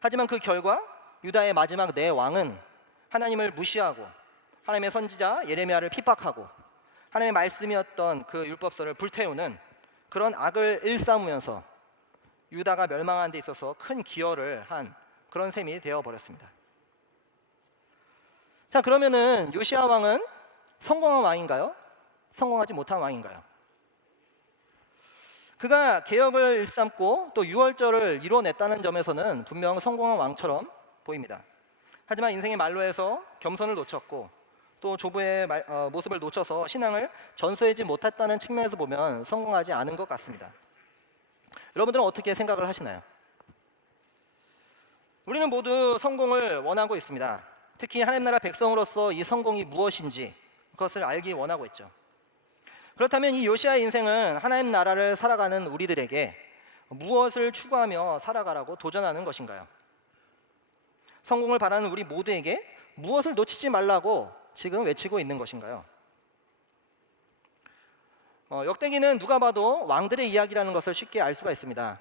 하지만 그 결과 유다의 마지막 4왕은 하나님을 무시하고 하나님의 선지자 예레미야를 핍박하고 하나님의 말씀이었던 그 율법서를 불태우는 그런 악을 일삼으면서 유다가 멸망한 데 있어서 큰 기여를 한 그런 셈이 되어버렸습니다. 자, 그러면은 요시아 왕은 성공한 왕인가요? 성공하지 못한 왕인가요? 그가 개혁을 일삼고 또 유월절을 이뤄냈다는 점에서는 분명 성공한 왕처럼 보입니다. 하지만 인생의 말로에서 겸손을 놓쳤고 또 조부의 모습을 놓쳐서 신앙을 전수하지 못했다는 측면에서 보면 성공하지 않은 것 같습니다. 여러분들은 어떻게 생각을 하시나요? 우리는 모두 성공을 원하고 있습니다. 특히 하나님 나라 백성으로서 이 성공이 무엇인지 그것을 알기 원하고 있죠. 그렇다면 이 요시아의 인생은 하나님 나라를 살아가는 우리들에게 무엇을 추구하며 살아가라고 도전하는 것인가요? 성공을 바라는 우리 모두에게 무엇을 놓치지 말라고 지금 외치고 있는 것인가요? 역대기는 누가 봐도 왕들의 이야기라는 것을 쉽게 알 수가 있습니다.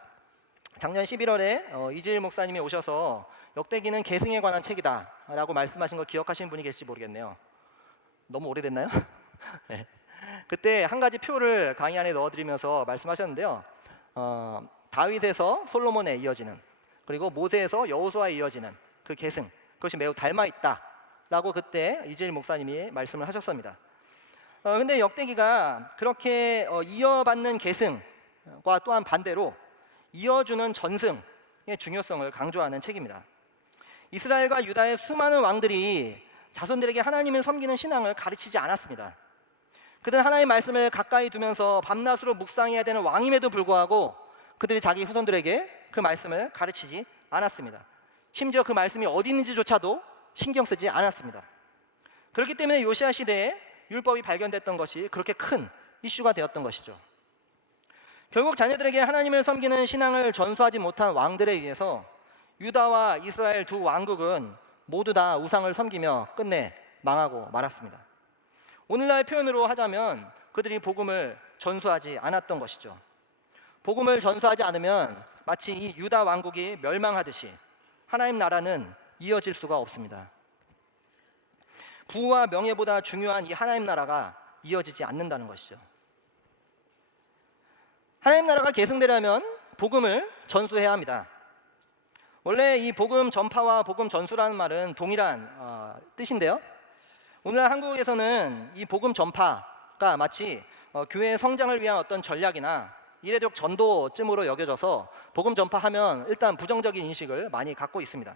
작년 11월에 이지일 목사님이 오셔서 역대기는 계승에 관한 책이다 라고 말씀하신 거 기억하시는 분이 계실지 모르겠네요. 너무 오래됐나요? 네. 그때 한 가지 표를 강의 안에 넣어드리면서 말씀하셨는데요. 다윗에서 솔로몬에 이어지는, 그리고 모세에서 여호수아에 이어지는 그 계승, 그것이 매우 닮아 있다라고 그때 이재일 목사님이 말씀을 하셨습니다. 근데 역대기가 그렇게 이어받는 계승과 또한 반대로 이어주는 전승의 중요성을 강조하는 책입니다. 이스라엘과 유다의 수많은 왕들이 자손들에게 하나님을 섬기는 신앙을 가르치지 않았습니다. 그들은 하나님의 말씀을 가까이 두면서 밤낮으로 묵상해야 되는 왕임에도 불구하고 그들이 자기 후손들에게 그 말씀을 가르치지 않았습니다. 심지어 그 말씀이 어디 있는지조차도 신경 쓰지 않았습니다. 그렇기 때문에 요시야 시대에 율법이 발견됐던 것이 그렇게 큰 이슈가 되었던 것이죠. 결국 자녀들에게 하나님을 섬기는 신앙을 전수하지 못한 왕들에 의해서 유다와 이스라엘 두 왕국은 모두 다 우상을 섬기며 끝내 망하고 말았습니다. 오늘날 표현으로 하자면 그들이 복음을 전수하지 않았던 것이죠. 복음을 전수하지 않으면 마치 이 유다 왕국이 멸망하듯이 하나님 나라는 이어질 수가 없습니다. 부와 명예보다 중요한 이 하나님 나라가 이어지지 않는다는 것이죠. 하나님 나라가 계승되려면 복음을 전수해야 합니다. 원래 이 복음 전파와 복음 전수라는 말은 동일한 뜻인데요. 오늘날 한국에서는 이 복음 전파가 마치 교회의 성장을 위한 어떤 전략이나 이례적 전도쯤으로 여겨져서 복음 전파하면 일단 부정적인 인식을 많이 갖고 있습니다.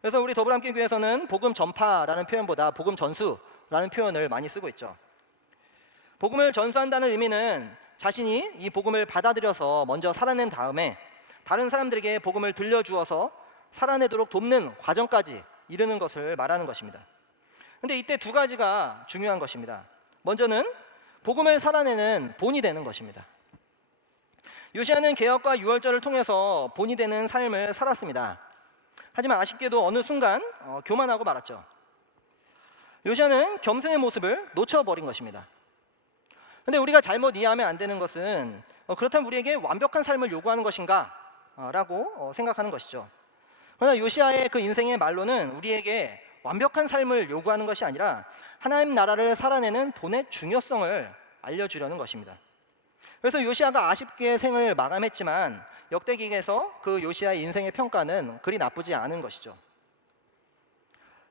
그래서 우리 더불어함께 교회에서는 복음 전파라는 표현보다 복음 전수라는 표현을 많이 쓰고 있죠. 복음을 전수한다는 의미는 자신이 이 복음을 받아들여서 먼저 살아낸 다음에 다른 사람들에게 복음을 들려주어서 살아내도록 돕는 과정까지 이르는 것을 말하는 것입니다. 근데 이때 두 가지가 중요한 것입니다. 먼저는 복음을 살아내는 본이 되는 것입니다. 요시야는 개혁과 유월절을 통해서 본이 되는 삶을 살았습니다. 하지만 아쉽게도 어느 순간 교만하고 말았죠. 요시야는 겸손의 모습을 놓쳐버린 것입니다. 근데 우리가 잘못 이해하면 안 되는 것은 그렇다면 우리에게 완벽한 삶을 요구하는 것인가? 라고 생각하는 것이죠. 그러나 요시야의 그 인생의 말로는 우리에게 완벽한 삶을 요구하는 것이 아니라 하나님 나라를 살아내는 본의 중요성을 알려주려는 것입니다. 그래서 요시야가 아쉽게 생을 마감했지만 역대기에서 그 요시야의 인생의 평가는 그리 나쁘지 않은 것이죠.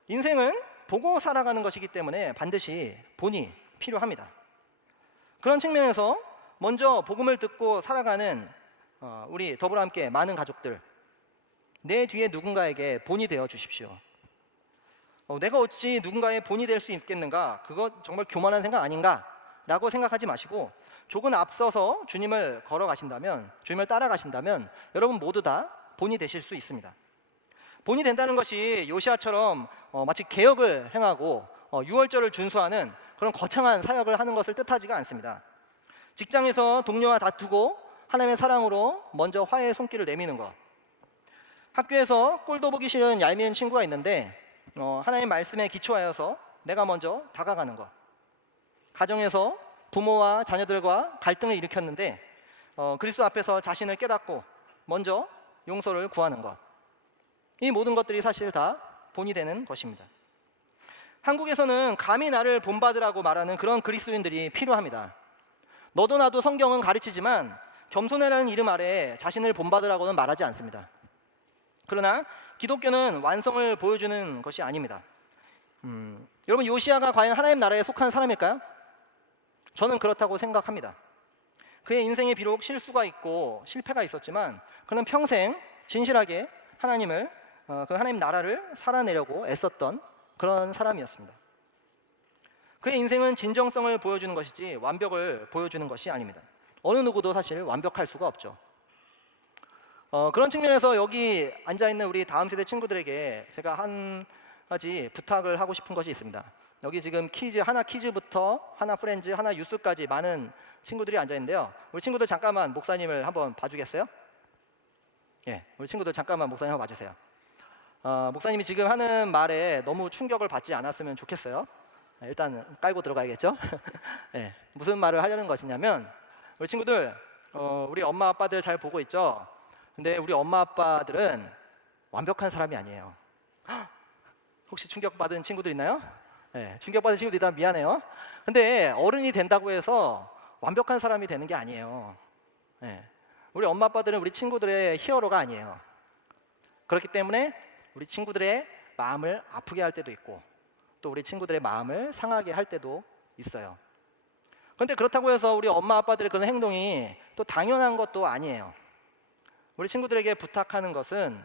인생은 보고 살아가는 것이기 때문에 반드시 본이 필요합니다. 그런 측면에서 먼저 복음을 듣고 살아가는 우리 더불어함께 많은 가족들, 내 뒤에 누군가에게 본이 되어 주십시오. 내가 어찌 누군가의 본이 될 수 있겠는가? 그거 정말 교만한 생각 아닌가? 라고 생각하지 마시고 조금 앞서서 주님을 걸어가신다면, 주님을 따라가신다면 여러분 모두 다 본이 되실 수 있습니다. 본이 된다는 것이 요시야처럼 마치 개혁을 행하고 유월절을 준수하는 그런 거창한 사역을 하는 것을 뜻하지가 않습니다. 직장에서 동료와 다투고 하나님의 사랑으로 먼저 화해의 손길을 내미는 것, 학교에서 꼴도 보기 싫은 얄미운 친구가 있는데 하나님의 말씀에 기초하여서 내가 먼저 다가가는 것, 가정에서 부모와 자녀들과 갈등을 일으켰는데 그리스도 앞에서 자신을 깨닫고 먼저 용서를 구하는 것, 이 모든 것들이 사실 다 본이 되는 것입니다. 한국에서는 감히 나를 본받으라고 말하는 그런 그리스도인들이 필요합니다. 너도 나도 성경은 가르치지만 겸손해라는 이름 아래 자신을 본받으라고는 말하지 않습니다. 그러나 기독교는 완성을 보여주는 것이 아닙니다. 여러분, 요시야가 과연 하나님 나라에 속한 사람일까요? 저는 그렇다고 생각합니다. 그의 인생에 비록 실수가 있고 실패가 있었지만 그는 평생 진실하게 하나님을 그 하나님 나라를 살아내려고 애썼던 그런 사람이었습니다. 그의 인생은 진정성을 보여주는 것이지 완벽을 보여주는 것이 아닙니다. 어느 누구도 사실 완벽할 수가 없죠. 그런 측면에서 여기 앉아있는 우리 다음 세대 친구들에게 제가 한 가지 부탁을 하고 싶은 것이 있습니다. 여기 지금 하나 퀴즈부터 하나 프렌즈, 하나 유스까지 많은 친구들이 앉아있는데요. 우리 친구들 잠깐만 목사님을 한번 봐주겠어요? 예, 우리 친구들 잠깐만 목사님 한번 봐주세요. 목사님이 지금 하는 말에 너무 충격을 받지 않았으면 좋겠어요. 일단 깔고 들어가야겠죠? 네, 무슨 말을 하려는 것이냐면 우리 친구들, 우리 엄마 아빠들 잘 보고 있죠? 근데 우리 엄마 아빠들은 완벽한 사람이 아니에요. 혹시 충격받은 친구들 있나요? 네, 충격받은 친구들 있다면 미안해요. 근데 어른이 된다고 해서 완벽한 사람이 되는 게 아니에요. 네, 우리 엄마 아빠들은 우리 친구들의 히어로가 아니에요. 그렇기 때문에 우리 친구들의 마음을 아프게 할 때도 있고 또 우리 친구들의 마음을 상하게 할 때도 있어요. 그런데 그렇다고 해서 우리 엄마 아빠들의 그런 행동이 또 당연한 것도 아니에요. 우리 친구들에게 부탁하는 것은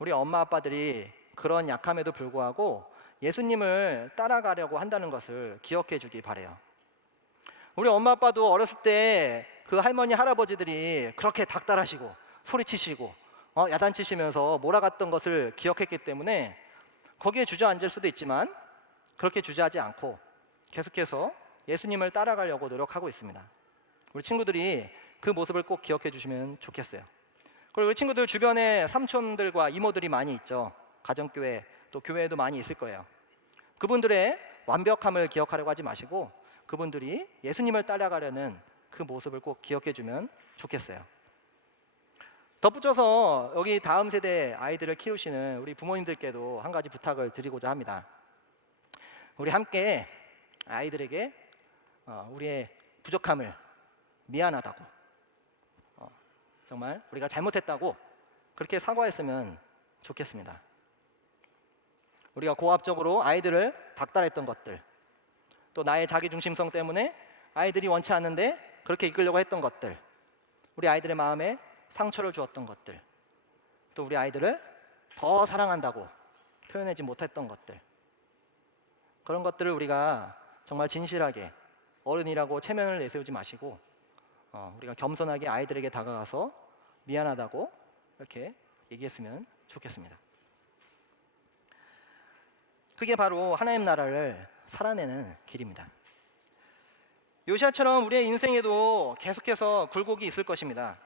우리 엄마 아빠들이 그런 약함에도 불구하고 예수님을 따라가려고 한다는 것을 기억해 주기 바래요. 우리 엄마 아빠도 어렸을 때 그 할머니 할아버지들이 그렇게 닥달하시고 소리치시고 야단치시면서 몰아갔던 것을 기억했기 때문에 거기에 주저앉을 수도 있지만 그렇게 주저하지 않고 계속해서 예수님을 따라가려고 노력하고 있습니다. 우리 친구들이 그 모습을 꼭 기억해 주시면 좋겠어요. 그리고 우리 친구들 주변에 삼촌들과 이모들이 많이 있죠. 가정교회 또 교회에도 많이 있을 거예요. 그분들의 완벽함을 기억하려고 하지 마시고 그분들이 예수님을 따라가려는 그 모습을 꼭 기억해 주면 좋겠어요. 덧붙여서 여기 다음 세대 아이들을 키우시는 우리 부모님들께도 한 가지 부탁을 드리고자 합니다. 우리 함께 아이들에게 우리의 부족함을 미안하다고 정말 우리가 잘못했다고 그렇게 사과했으면 좋겠습니다. 우리가 고압적으로 아이들을 닥달했던 것들, 또 나의 자기중심성 때문에 아이들이 원치 않는데 그렇게 이끌려고 했던 것들, 우리 아이들의 마음에 상처를 주었던 것들, 또 우리 아이들을 더 사랑한다고 표현하지 못했던 것들, 그런 것들을 우리가 정말 진실하게 어른이라고 체면을 내세우지 마시고 우리가 겸손하게 아이들에게 다가가서 미안하다고 이렇게 얘기했으면 좋겠습니다. 그게 바로 하나님 나라를 살아내는 길입니다. 요시야처럼 우리의 인생에도 계속해서 굴곡이 있을 것입니다.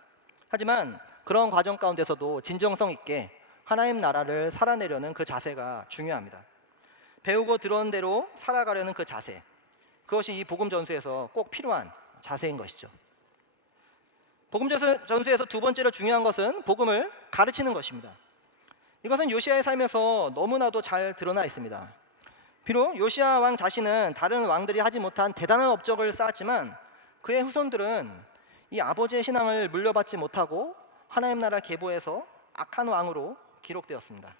하지만 그런 과정 가운데서도 진정성 있게 하나님 나라를 살아내려는 그 자세가 중요합니다. 배우고 들어온 대로 살아가려는 그 자세, 그것이 이 복음 전수에서 꼭 필요한 자세인 것이죠. 복음 전수에서 두 번째로 중요한 것은 복음을 가르치는 것입니다. 이것은 요시야의 삶에서 너무나도 잘 드러나 있습니다. 비록 요시야 왕 자신은 다른 왕들이 하지 못한 대단한 업적을 쌓았지만 그의 후손들은 이 아버지의 신앙을 물려받지 못하고 하나님 나라 계보에서 악한 왕으로 기록되었습니다.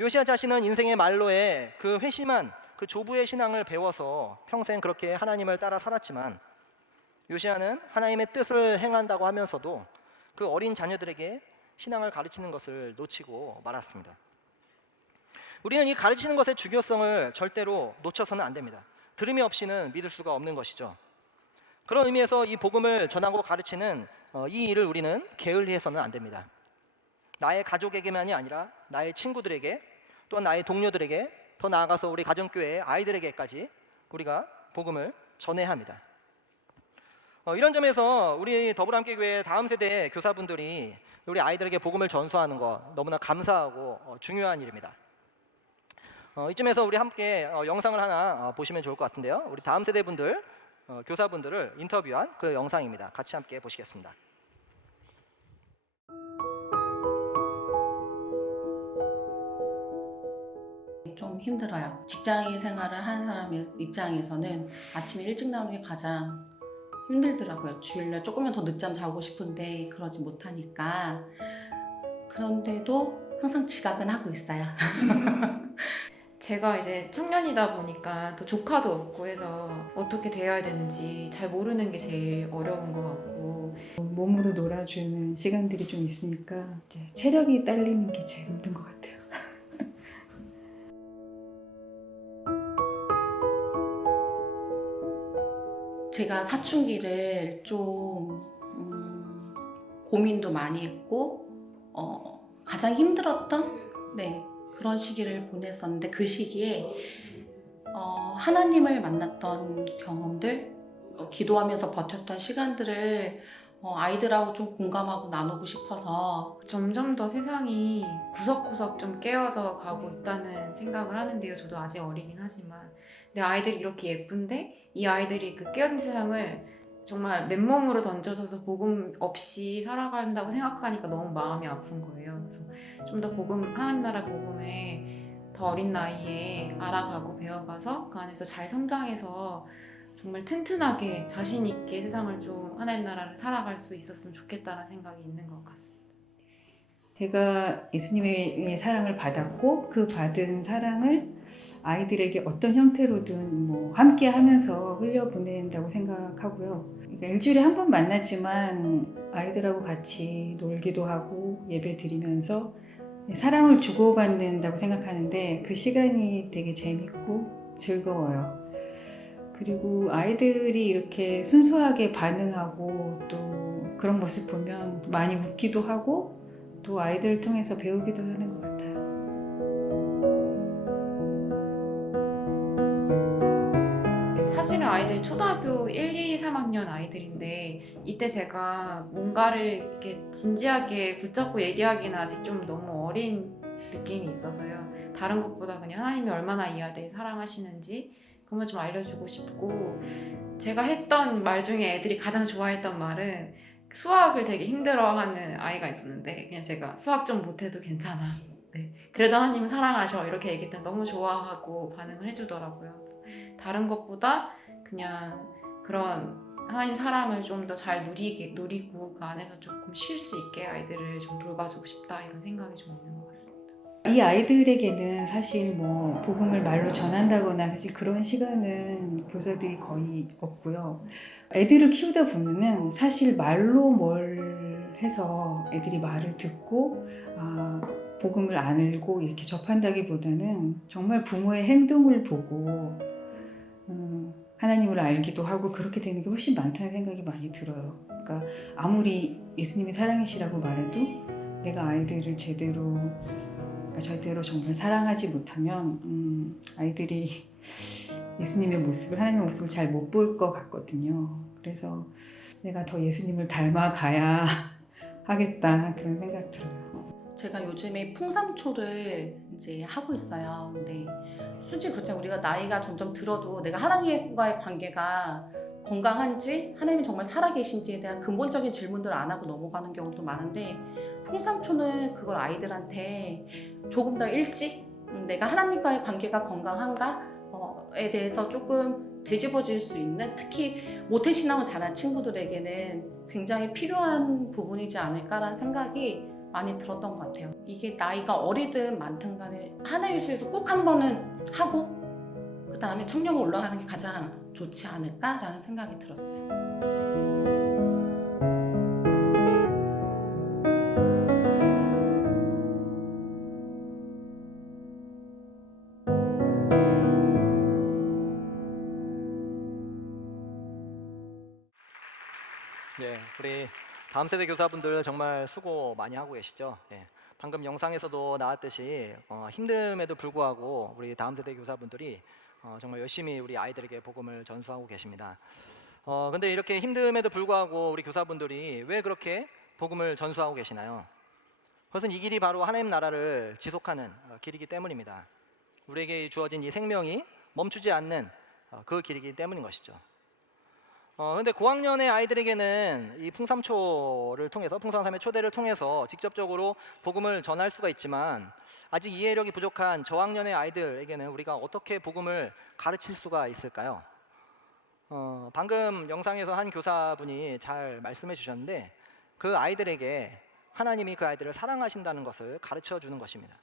요시야 자신은 인생의 말로에 그 회심한 그 조부의 신앙을 배워서 평생 그렇게 하나님을 따라 살았지만 요시야는 하나님의 뜻을 행한다고 하면서도 그 어린 자녀들에게 신앙을 가르치는 것을 놓치고 말았습니다. 우리는 이 가르치는 것의 중요성을 절대로 놓쳐서는 안 됩니다. 들음이 없이는 믿을 수가 없는 것이죠. 그런 의미에서 이 복음을 전하고 가르치는 이 일을 우리는 게을리해서는 안 됩니다. 나의 가족에게만이 아니라 나의 친구들에게, 또한 나의 동료들에게, 더 나아가서 우리 가정교회의 아이들에게까지 우리가 복음을 전해야 합니다. 이런 점에서 우리 더불어함께교회 다음 세대 교사분들이 우리 아이들에게 복음을 전수하는 것 너무나 감사하고 중요한 일입니다. 이쯤에서 우리 함께 영상을 하나 보시면 좋을 것 같은데요. 우리 다음 세대 분들, 교사분들을 인터뷰한 그 영상입니다. 같이 함께 보시겠습니다. 좀 힘들어요. 직장인 생활을 하는 사람의 입장에서는 아침에 일찍 나오는 게 가장 힘들더라고요. 주일날 조금만 더 늦잠 자고 싶은데 그러지 못하니까. 그런데도 항상 지각은 하고 있어요. 제가 이제 청년이다 보니까 또 조카도 없고 해서 어떻게 대해야 되는지 잘 모르는 게 제일 어려운 것 같고, 몸으로 놀아주는 시간들이 좀 있으니까 이제 체력이 딸리는 게 제일 힘든 것 같아요. 제가 사춘기를 좀 고민도 많이 했고 가장 힘들었던 그런 시기를 보냈었는데, 그 시기에 하나님을 만났던 경험들, 기도하면서 버텼던 시간들을 아이들하고 좀 공감하고 나누고 싶어서 점점 더 세상이 구석구석 좀 깨어져 가고 있다는 생각을 하는데요. 저도 아직 어리긴 하지만 내 아이들이 이렇게 예쁜데 이 아이들이 그 깨어진 세상을 정말 맨몸으로 던져서서 복음 없이 살아간다고 생각하니까 너무 마음이 아픈 거예요. 그래서 좀 더 복음, 하나님 나라 복음에 더 어린 나이에 알아가고 배워가서 그 안에서 잘 성장해서 정말 튼튼하게 자신 있게 세상을 좀 하나님 나라를 살아갈 수 있었으면 좋겠다는 생각이 있는 것 같습니다. 제가 예수님의 사랑을 받았고 그 받은 사랑을 아이들에게 어떤 형태로든 뭐 함께 하면서 흘려보낸다고 생각하고요. 그러니까 일주일에 한 번 만났지만 아이들하고 같이 놀기도 하고 예배 드리면서 사랑을 주고받는다고 생각하는데 그 시간이 되게 재밌고 즐거워요. 그리고 아이들이 이렇게 순수하게 반응하고 또 그런 모습 보면 많이 웃기도 하고 또 아이들을 통해서 배우기도 하는 것 같아요. 사실은 아이들이 초등학교 1, 2, 3학년 아이들인데 이때 제가 뭔가를 이렇게 진지하게 붙잡고 얘기하기는 아직 좀 너무 어린 느낌이 있어서요. 다른 것보다 그냥 하나님이 얼마나 이 아이들을 사랑하시는지 그것만 좀 알려주고 싶고, 제가 했던 말 중에 애들이 가장 좋아했던 말은 수학을 되게 힘들어하는 아이가 있었는데 그냥 제가 수학 좀 못해도 괜찮아, 네, 그래도 하나님은 사랑하셔 이렇게 얘기했더니 너무 좋아하고 반응을 해주더라고요. 다른 것보다 그냥 그런 하나님 사랑을 좀 더 잘 누리고 그 안에서 조금 쉴 수 있게 아이들을 좀 돌봐주고 싶다 이런 생각이 좀 있는 것 같습니다. 이 아이들에게는 사실 뭐 복음을 말로 전한다거나 사실 그런 시간은 교사들이 거의 없고요. 애들을 키우다 보면은 사실 말로 뭘 해서 애들이 말을 듣고 복음을 알고 이렇게 접한다기보다는 정말 부모의 행동을 보고 하나님을 알기도 하고 그렇게 되는 게 훨씬 많다는 생각이 많이 들어요. 그러니까 아무리 예수님이 사랑이시라고 말해도 내가 아이들을 제대로 정말 사랑하지 못하면 아이들이 예수님의 모습을, 하나님의 모습을 잘 못 볼 것 같거든요. 그래서 내가 더 예수님을 닮아가야 하겠다 그런 생각 들어요. 제가 요즘에 풍삼초를 이제 하고 있어요. 근데 솔직히 그렇잖아요. 우리가 나이가 점점 들어도 내가 하나님과의 관계가 건강한지, 하나님이 정말 살아계신지에 대한 근본적인 질문들을 안 하고 넘어가는 경우도 많은데, 풍삼초는 그걸 아이들한테 조금 더 일찍 내가 하나님과의 관계가 건강한가에 대해서 조금 되짚어질 수 있는, 특히 모태신앙을 잘한 친구들에게는 굉장히 필요한 부분이지 않을까라는 생각이 많이 들었던 것 같아요. 이게 나이가 어리든 많든 간에 하나의 수에서 꼭 한 번은 하고 그 다음에 청년으로 올라가는 게 가장 좋지 않을까라는 생각이 들었어요. 네, 우리 다음 세대 교사분들 정말 수고 많이 하고 계시죠. 예, 방금 영상에서도 나왔듯이 힘듦에도 불구하고 우리 다음 세대 교사분들이 정말 열심히 우리 아이들에게 복음을 전수하고 계십니다. 근데 이렇게 힘듦에도 불구하고 우리 교사분들이 왜 그렇게 복음을 전수하고 계시나요? 그것은 이 길이 바로 하나님 나라를 지속하는 길이기 때문입니다. 우리에게 주어진 이 생명이 멈추지 않는 그 길이기 때문인 것이죠. 근데 고학년의 아이들에게는 이 풍삼초를 통해서, 풍삼삼의 초대를 통해서 직접적으로 복음을 전할 수가 있지만, 아직 이해력이 부족한 저학년의 아이들에게는 우리가 어떻게 복음을 가르칠 수가 있을까요? 방금 영상에서 한 교사분이 잘 말씀해 주셨는데, 그 아이들에게 하나님이 그 아이들을 사랑하신다는 것을 가르쳐 주는 것입니다.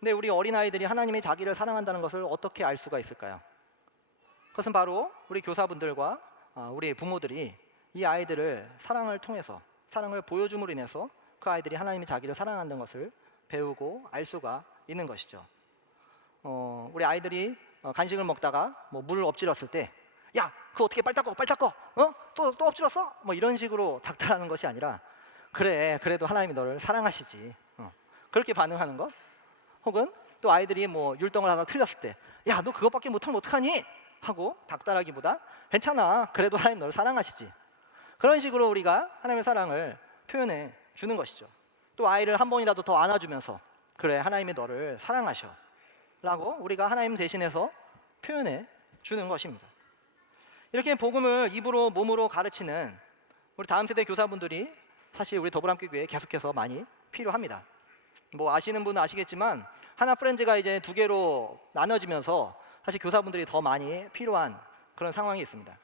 근데 우리 어린아이들이 하나님이 자기를 사랑한다는 것을 어떻게 알 수가 있을까요? 그것은 바로 우리 교사분들과 우리 부모들이 이 아이들을 사랑을 통해서, 사랑을 보여줌으로 인해서 그 아이들이 하나님이 자기를 사랑한다는 것을 배우고 알 수가 있는 것이죠. 우리 아이들이 간식을 먹다가 뭐 물을 엎질렀을 때, 야, 그거 어떻게 빨리 닦어, 빨리 닦어, 또 엎질렀어? 뭐 이런 식으로 닥달하는 것이 아니라, 그래, 그래도 하나님이 너를 사랑하시지, 그렇게 반응하는 것. 혹은 또 아이들이 뭐 율동을 하다 틀렸을 때, 야, 너 그것밖에 못하면 어떡하니? 하고 닥달하기보다, 괜찮아, 그래도 하나님 너를 사랑하시지. 그런 식으로 우리가 하나님의 사랑을 표현해 주는 것이죠. 또 아이를 한 번이라도 더 안아주면서, 그래, 하나님이 너를 사랑하셔 라고 우리가 하나님 대신해서 표현해 주는 것입니다. 이렇게 복음을 입으로 몸으로 가르치는 우리 다음 세대 교사분들이 사실 우리 더불함교회에 계속해서 많이 필요합니다. 뭐 아시는 분은 아시겠지만 하나 프렌즈가 이제 2개로 나눠지면서 사실 교사분들이 더 많이 필요한 그런 상황이 있습니다.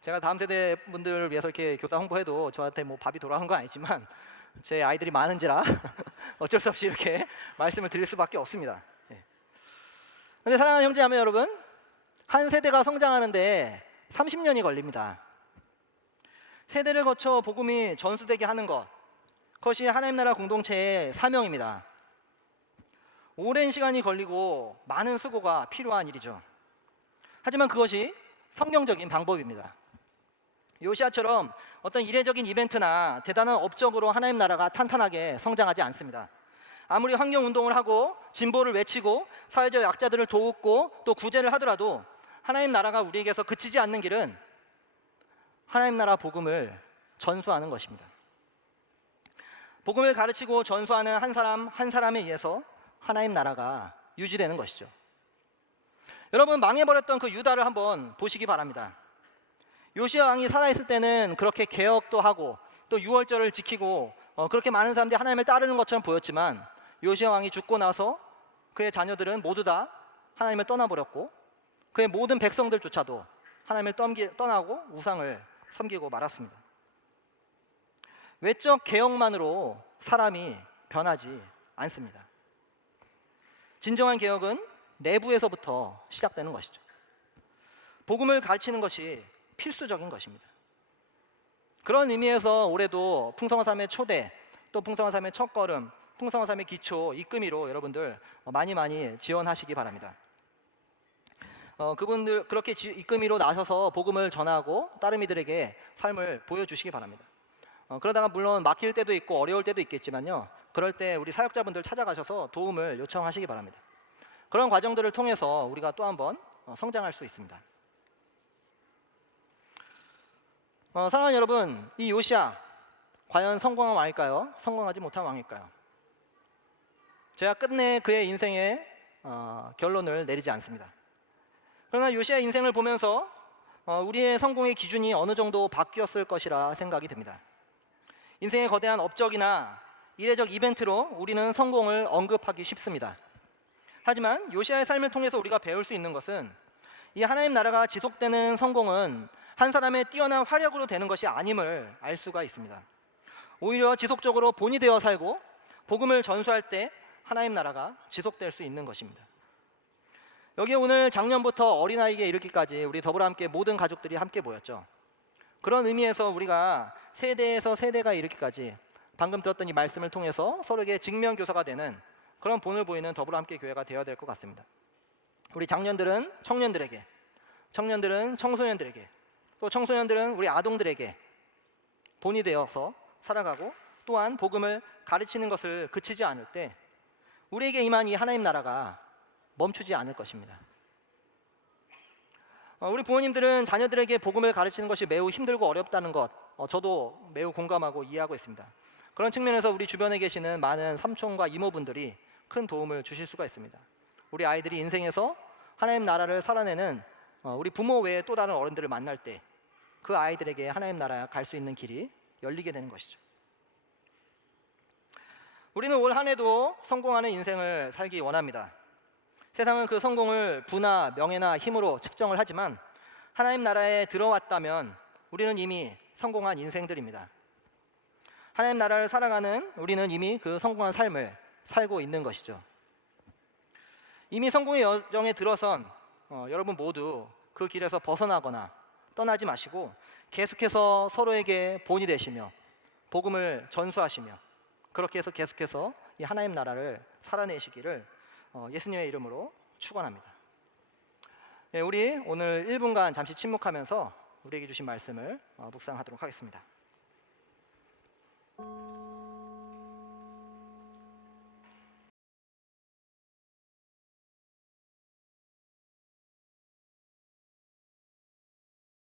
제가 다음 세대 분들을 위해서 이렇게 교사 홍보해도 저한테 뭐 밥이 돌아오는 건 아니지만, 제 아이들이 많은지라 어쩔 수 없이 이렇게 말씀을 드릴 수밖에 없습니다. 그런데 사랑하는 형제자매 여러분, 한 세대가 성장하는데 30년이 걸립니다. 세대를 거쳐 복음이 전수되게 하는 것, 그것이 하나님 나라 공동체의 사명입니다. 오랜 시간이 걸리고 많은 수고가 필요한 일이죠. 하지만 그것이 성경적인 방법입니다. 요시아처럼 어떤 이례적인 이벤트나 대단한 업적으로 하나님 나라가 탄탄하게 성장하지 않습니다. 아무리 환경운동을 하고 진보를 외치고 사회적 약자들을 돕고 또 구제를 하더라도 하나님 나라가 우리에게서 그치지 않는 길은 하나님 나라 복음을 전수하는 것입니다. 복음을 가르치고 전수하는 한 사람 한 사람에 의해서 하나님 나라가 유지되는 것이죠. 여러분, 망해버렸던 그 유다를 한번 보시기 바랍니다. 요시야 왕이 살아있을 때는 그렇게 개혁도 하고 또 유월절을 지키고 그렇게 많은 사람들이 하나님을 따르는 것처럼 보였지만 요시야 왕이 죽고 나서 그의 자녀들은 모두 다 하나님을 떠나버렸고 그의 모든 백성들조차도 하나님을 떠나고 우상을 섬기고 말았습니다. 외적 개혁만으로 사람이 변하지 않습니다. 진정한 개혁은 내부에서부터 시작되는 것이죠. 복음을 가르치는 것이 필수적인 것입니다. 그런 의미에서 올해도 풍성한 삶의 초대, 또 풍성한 삶의 첫걸음, 풍성한 삶의 기초, 이끌미로 여러분들 많이 지원하시기 바랍니다. 그분들 그렇게 이끌미로 나서서 복음을 전하고 다른 이들에게 삶을 보여주시기 바랍니다. 그러다가 물론 막힐 때도 있고 어려울 때도 있겠지만요, 그럴 때 우리 사역자분들 찾아가셔서 도움을 요청하시기 바랍니다. 그런 과정들을 통해서 우리가 또 한번 성장할 수 있습니다. 사랑하는 여러분, 이 요시야 과연 성공한 왕일까요? 성공하지 못한 왕일까요? 제가 끝내 그의 인생의 결론을 내리지 않습니다. 그러나 요시야 인생을 보면서 우리의 성공의 기준이 어느 정도 바뀌었을 것이라 생각이 듭니다. 인생의 거대한 업적이나 이례적 이벤트로 우리는 성공을 언급하기 쉽습니다. 하지만 요시야의 삶을 통해서 우리가 배울 수 있는 것은 이 하나님 나라가 지속되는 성공은 한 사람의 뛰어난 화력으로 되는 것이 아님을 알 수가 있습니다. 오히려 지속적으로 본이 되어 살고 복음을 전수할 때 하나님 나라가 지속될 수 있는 것입니다. 여기에 오늘 작년부터 어린아이에게 이르기까지 우리 더불어 함께 모든 가족들이 함께 모였죠. 그런 의미에서 우리가 세대에서 세대가 이르기까지 방금 들었던 이 말씀을 통해서 서로에게 직면교사가 되는 그런 본을 보이는 더불어 함께 교회가 되어야 될 것 같습니다. 우리 장년들은 청년들에게, 청년들은 청소년들에게, 또 청소년들은 우리 아동들에게 본이 되어서 살아가고 또한 복음을 가르치는 것을 그치지 않을 때 우리에게 임한 이 하나님 나라가 멈추지 않을 것입니다. 우리 부모님들은 자녀들에게 복음을 가르치는 것이 매우 힘들고 어렵다는 것 저도 매우 공감하고 이해하고 있습니다. 그런 측면에서 우리 주변에 계시는 많은 삼촌과 이모분들이 큰 도움을 주실 수가 있습니다. 우리 아이들이 인생에서 하나님 나라를 살아내는 우리 부모 외에 또 다른 어른들을 만날 때 그 아이들에게 하나님 나라 갈 수 있는 길이 열리게 되는 것이죠. 우리는 올 한 해도 성공하는 인생을 살기 원합니다. 세상은 그 성공을 부나 명예나 힘으로 측정을 하지만 하나님 나라에 들어왔다면 우리는 이미 성공한 인생들입니다. 하나님 나라를 살아가는 우리는 이미 그 성공한 삶을 살고 있는 것이죠. 이미 성공의 여정에 들어선 여러분 모두 그 길에서 벗어나거나 떠나지 마시고 계속해서 서로에게 본이 되시며 복음을 전수하시며 그렇게 해서 계속해서 이 하나님 나라를 살아내시기를 예수님의 이름으로 축원합니다. 우리 오늘 1분간 잠시 침묵하면서 우리에게 주신 말씀을 묵상하도록 하겠습니다.